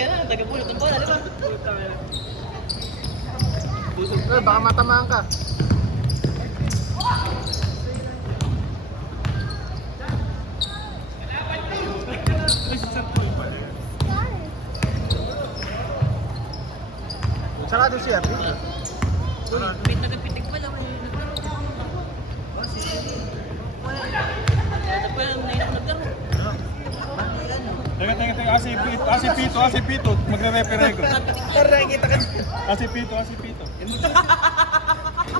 ka na, taga-bulot ng bola, di ba? Baka matamaan ka. Sarado siya. Pitik pa lang. Teka. Asi Pito. Magre-referee ko. Asi Pito.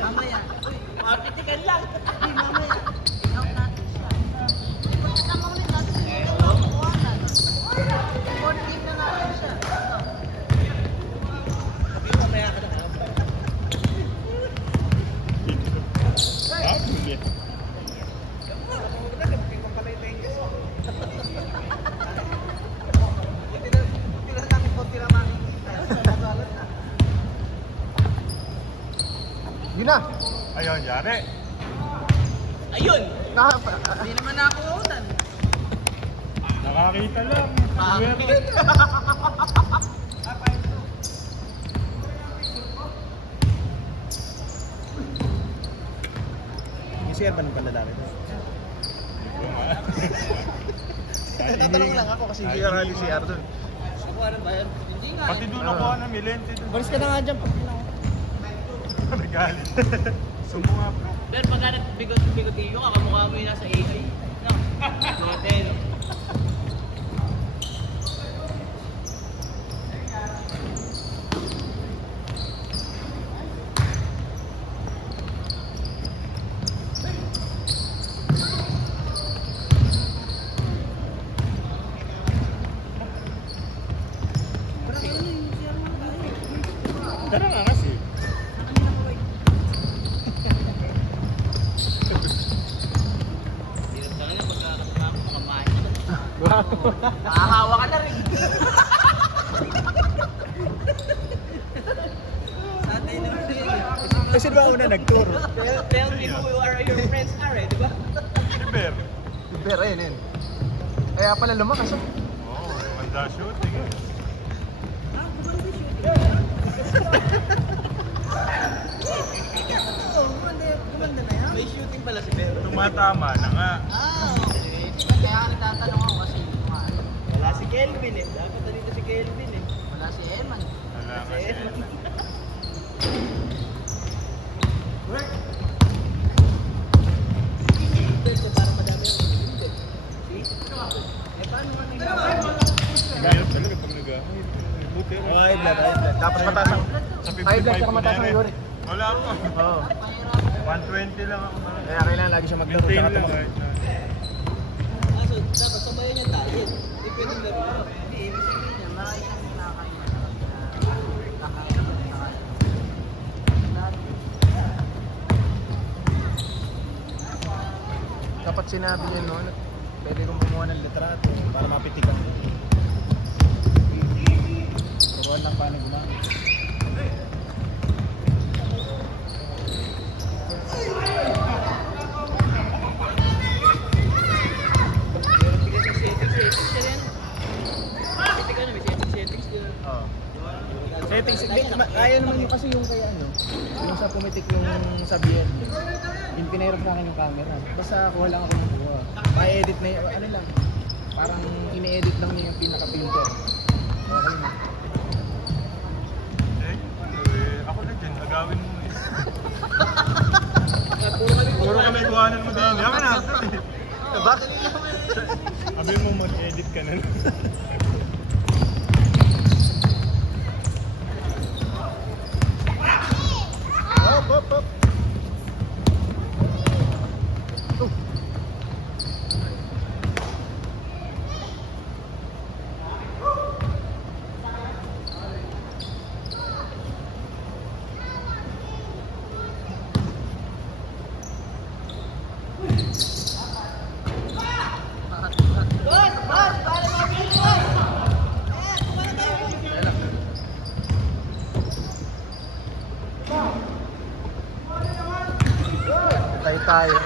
Mamaya. Mapitikan lang. Mamaya. Out natin siya. Pagkatama ulit natin siya. Fourth game na natin siya. Sabi mo, mamaya ka na. Sige. Yun na. Ayun, yari. Ayun! Hindi naman ako unan. Nakakita lang. Yung CR ba nung pandalari? Tatanong lang ako kasi hindi ka si CR dun. Nakuha na ba yan? Hindi nga. Pati doon ako na milente doon. Balis ka na nga dyan. Regalit. Sumunga bro. Pero pagka nagbigot-bigotilyo ka, kamukha mo yung nasa AI. No? Hotel. Tara nga kasi. Nakahawa ka na rin. Tatay na rin yun. Kasi ba una nag-tour? Tell me who are your friends are eh, di ba? Liber. Pero yun. Kaya pala lumakas. Oo, manda shooting eh. May shooting pala si Bero. Tumatama na nga. Kaya ka nagtatanong ako kasi wala si Kelvin eh. Dapat na dito si Kelvin eh. Wala si Eman. Wala nga Si siya. Eman. Ito parang madami yung magiging. Eh paano nga Mahirap talaga pag nag-ahit. Buti. High blood. Tapos mataas ang... Sa 55 High blood saka mataas ang kunyari. uric. Wala po. Oo. 120 lang ako. Kaya kailangan lagi siya maglaro. Maintain Tsaka lang tumakbo. kahit na. So, dapat sabayan niya diet. Hindi pwedeng laro. Hindi, ibig sabihin niya, marami siyang kinakain na kakain. Dapat sinabi niya noon, pwede kong gumawa ng litrato para mapitikan. Turuan lang paano gumamit. Settings, kaya naman yung kasi yung kaya ano, yung sa pumitik yung sabihin, yung pinahirap sa akin yung camera. Basta kuha lang ako ng kuha. Pa-edit na yung, ano lang, parang ine-edit lang niya yung pinaka-filter. Okay na. Ako na dyan, agawin mo eh. Puro kami kuhanan mo din. Yaman na. Bakit? Sabi mo mag-edit ka na. Hop. Tayo.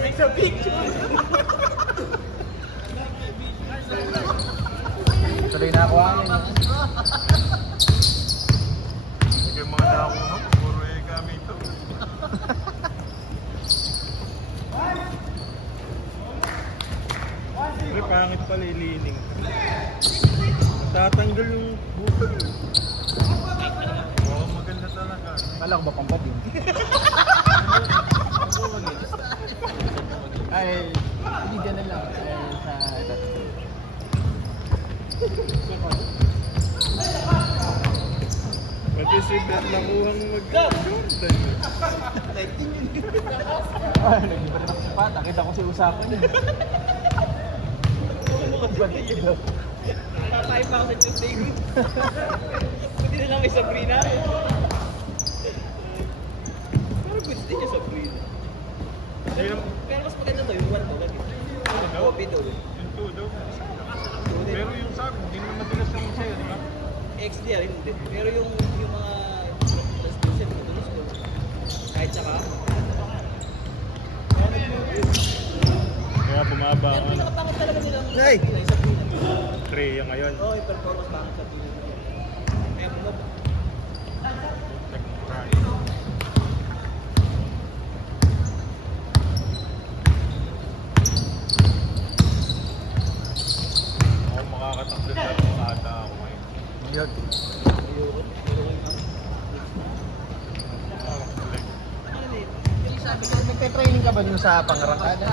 Make a picture. Tuloy na ako amin. Hindi kayo mga nakuha, puro kami ito. Pero pangit pala ilining. Tatanggal yung bukol. Oo, maganda talaga. Kala ko ba pampatin? Ay, hindi dyan na lang. Ay, sa... Pati si Bet nakuhang mag-Jordan. Ah, nag-iba rin ako sa pata. Kita ko si Usako niya. Tatay pa ako sa Tuesday. Buti na lang may Sabrina. Pero gusto niya Sabrina. Pero mas maganda daw yung 1 daw. Copy daw. Yung 2 daw. Pero yung sabi, hindi naman matigas yung sa'yo, di ba? XDR hindi. Pero yung mga transmission matulos ko. Kahit saka. Kaya bumaba Pero ang pinakapangat talaga nila ang Ay! Sabrina. Yung Sabrina. 3 yung ngayon. Oo, yung performance banget sa Sabrina. Kaya mo Ako makakatakbo sa mga ata ako ngayon. Yun. Yung sabi ko, Nagte-training ka ba dun sa pangarangkada?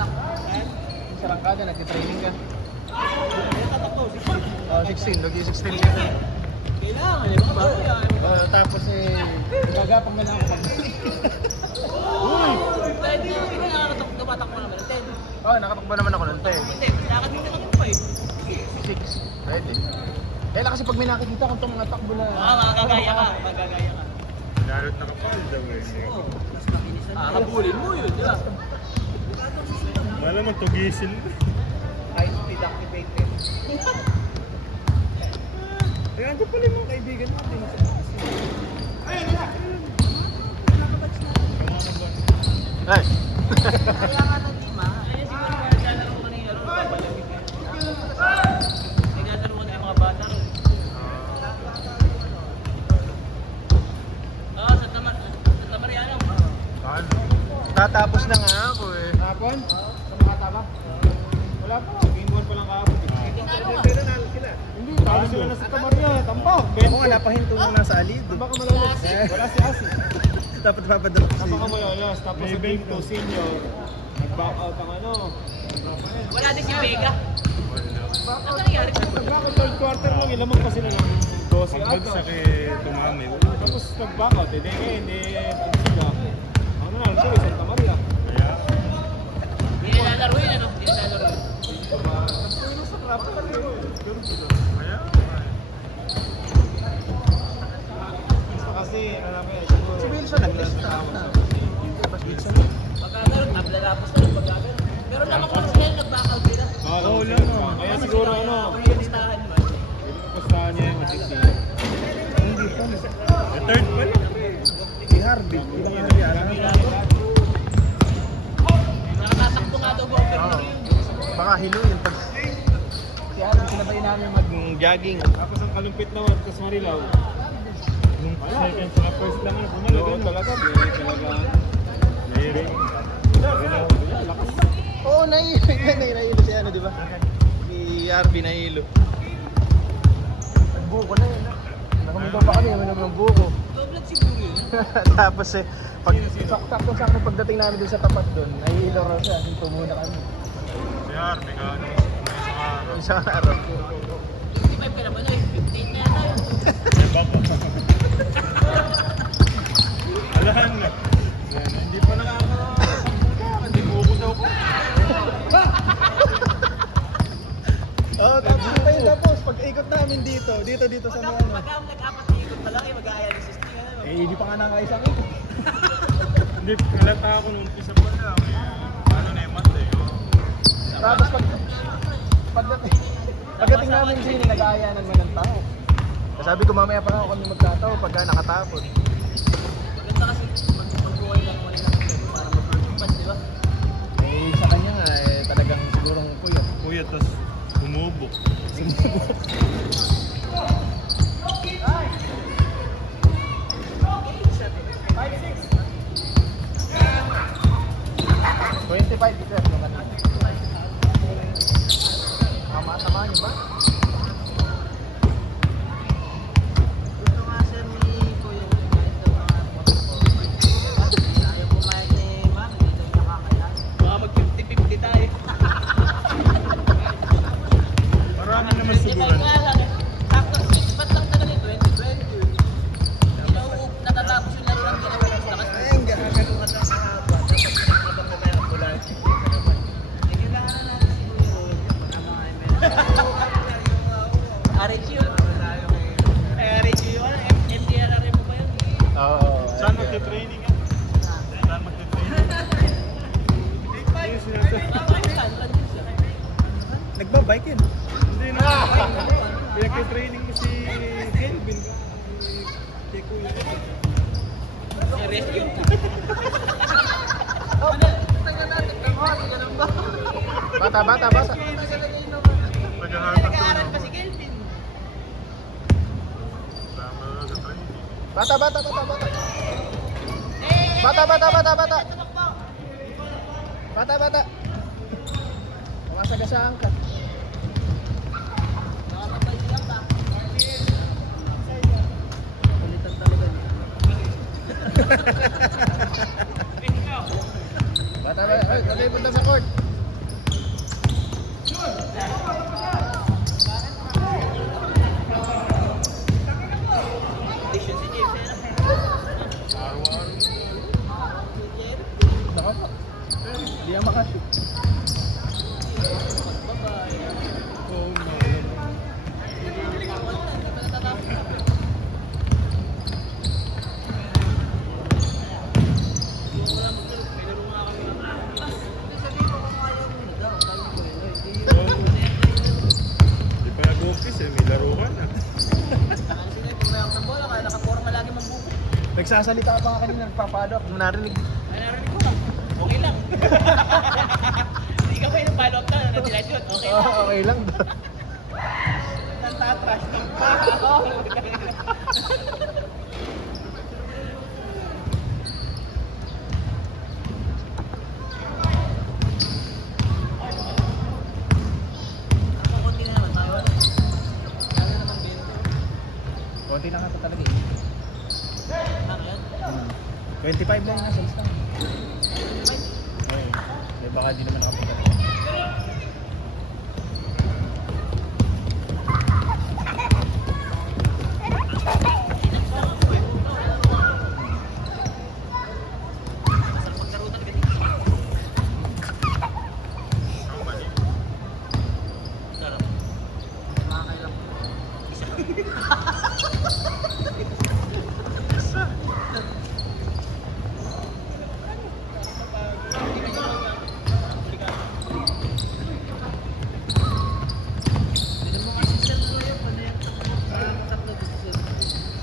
Sa rangkada, nagte-training ka? tatakbo, Oh, 16. Logi 16 ka. kailangan, di ba? Oh, tapos gagapang na lang ako. Dahil di naman nakakatakbo, tumatakbo naman ng 10. Oh, nakatakbo naman ako nun, te. Hindi, lakad dito ng 5. 6. Pwede. Kaya kasi pag may nakikita kong itong mga takbo na... Magagaya ka, magagaya ka. Lalo't nakapal daw eh. Oo, mas makinis na. Habulin mo yun, di ba? Malamang tugisin. High speed activated. Eh, andun pala yung mga kaibigan natin. Ay! Kaya nga ng lima, eh siguro kaya naglalaro ko kanina ron, babalagin ka. Naglalaro ko na yung mga bata ron. Santa Mariano. Tatapos na nga ako eh. Hapon? Sa mga tama? Wala pa. Game 1 pa lang kahapon. Pero nalo sila. Hindi, talo sila na sa Tamaria. Tambak. Ako nga, napahinto nung nasa alid. Baka malalas. Wala si Asi. Dapat papadala ko Napaka malalas. Tapos sa game 2, senior, nag-back out ang ano. Wala din si Vega. Ano nangyari? Nag-back out third quarter lang, ilamang pa sila ng 12 Pag ata. bagsak eh, tumamil. Tapos nag-back out, eh, ngayon, ano sila? Ano na, sila, Santa Maria. Kaya, Hindi nilalaro yun, ano? Hindi nilalaro yun. kaya, Kasi, alam mo yan, siguro. Si Wilson nag-lista. Tapos Wilson. Pagkakaroon, tablalapos na lang pagkakaroon. Pero naman ko sila nag-backout sila. Oo, lang. Kaya siguro, ano, Kung yung listahan naman. pustahan niya yung assist niya. Hindi pa. eh, third pa lang. Si Harvey. Yung mga nangyari. Nakatatakbo nga daw buong pero yun. Baka hilo yun. Pag... Si Harvey, sinabay namin mag-jogging. Tapos ang kalumpit naman, tapos Marilaw. Yung second sa first lang ako. Oo, Malaga na. talaga, talaga. Layering. Lakas. Oo, nahilo si ano, di ba? Si Harvey nahilo. Nagbuko na yun. Nakamito pa kami, naman ng buko. Doblag siguro yun. Tapos pag sakto pagdating namin dun sa tapat dun, nahihilo raw siya. Hinto muna kami. Si Harvey ka, ano, Isang isang araw. araw. 55 ka naman, ay 58 na yata yun. Eh, baka. Alahan na. Yan, hindi pa nakakasama. Hindi buko daw ko. Oo, tapos pag ikot namin dito sa mga ano. Pagka nag-apat na ikot pa lang, mag-aaya ng system. Eh, hindi pa nga nakaisang ikot. Hindi, kalata ako nung umpisa pa lang. Ano na yung mata eh. Tapos pagdating namin sini, nag-aayanan man ng tao. Sabi ko mamaya pa ako kami magtataw pagka nakatapon. Maganda kasi pag-buhay lang mo rin para mag-performance, di ba? Eh, sa kanya nga, talagang sigurong kuya. Kuya, tas Sumubok. 25 sir, yung kanina. Tama niyo ba? Gusto nga sir ni Kuya Will kahit daw mga ayaw pumayag ni ma'am, hindi daw nakakaya. Baka mag 50-50 tayo. Marami naman siguro. Sakto, ba't lang talaga yung 2020? Natatapos yung laro ng ginawa ng lakas. Ayun, gano'n ka lang kahaba. Dapat pinaglaban na tayo ang bulati. Eh, kailangan na natin si Kuya Will. Tama nga yung RHU yun. RHU yun? MDRR mo ba yun? Oo. Saan magte-training yan? Saan magte-training? Yung sinasabi. Nagbabike yun. Hindi na. Pinag-training mo si Kelvin. Kay Kuya. Rescue. Ano? Tagal natin. Ganun ba? Bata. Nag-hahatag pa si Kelvin. Sama sa training. Bata. Bata. Mamasagasaan ka. Nakakapay siya ba? Kulitan talaga niya. Bata. Ay, okay, punta sa court. Condition si James. Araw-araw. Naka pa. Hindi yan makashoot. Oh no. Di pa nag-office eh, may laro ka na. Nagsasalita pa nga kanina, nagpapalo ako. Narinig. Narinig ko lang. Okay lang. Hindi ka pa yung follow up ka na natilasyon. Okay lang. Oo, okay lang. Nantatrash ng Ako konti na naman tayo. Lalo naman bento. Konti lang ito talaga eh. Ano yan? 25 lang yung nasa lista. Okay. Baka di naman nakapunta.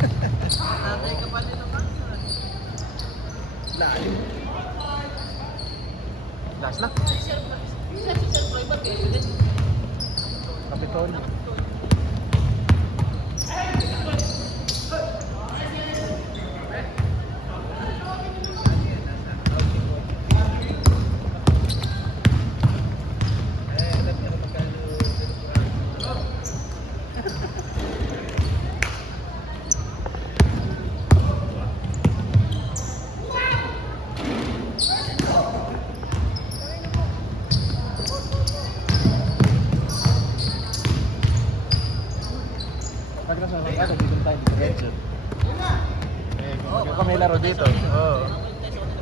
Tatay ka pa din ng kansa. Lalim. Last na. Si Sir Floyd ba? President? Kapitolyo. Pagka sa mga dito tayo dito headset. Eh, kung may laro dito. Oo.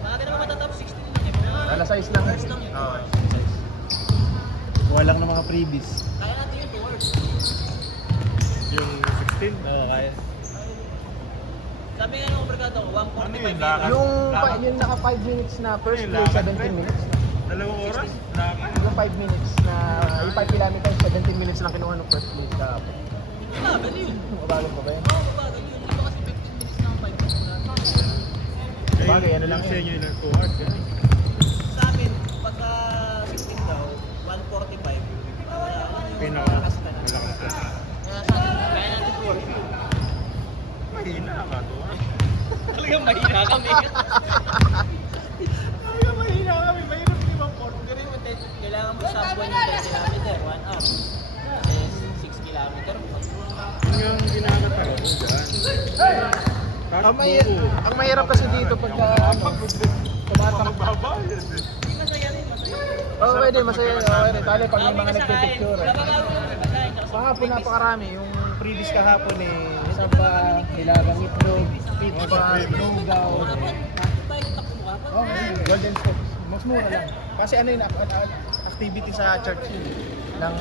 Bakit naman matatapos 16? Alas 6 lang. Oo. Kuha lang ng mga freebies. Kaya natin yung 2 hours. Yung 16. Oo, kaya. Sabi nga ng obrigado ko, 145 Ano yun, minutes. lakad? Yung naka 5 minutes na first Ano yun, place, lakad, 17 pre? minutes. Dalawang oras? Laki. Yung 5 minutes na, yung 5 kilometers, 17 minutes lang kinuha ng first place kahapon. Bagal yun. Mabagal pa ba yun? Oo, bagal yun. Iba kasi 15 minutes lang 5 minutes lang. Bagay, ano lang Yung sa yun. inyo yung 2 hours. Ganun. Sa amin, pagka 16 daw, 145. Wala, ano yun? Pinaka-malakas na. Kaya sa akin, kaya natin to work. Mahina ka to. Talagang mahina kami. Talaga mahina kami. Mahirap limang port. Pero yung kailangan mo sa buwan yung 10 kilometer, 1 hour. Is 6 kilometer. Yun yung ginagawa ko dyan. Ang mahirap kasi dito pagka tumatak. Magbabayad eh. Masaya rin, masaya. Oo, pwede, masaya. Okay rin. Tali pag may mga Kasakain. nagpipicture. Nababago lang yung pagkain. Kahapon napakarami. Yung previous kahapon isa pa, nilagang itlog, pizza, lugaw. Bayad takbo mo ka. Oh, golden spoon. Mas mura lang. Kasi ano yun, activity sa church yun. Ng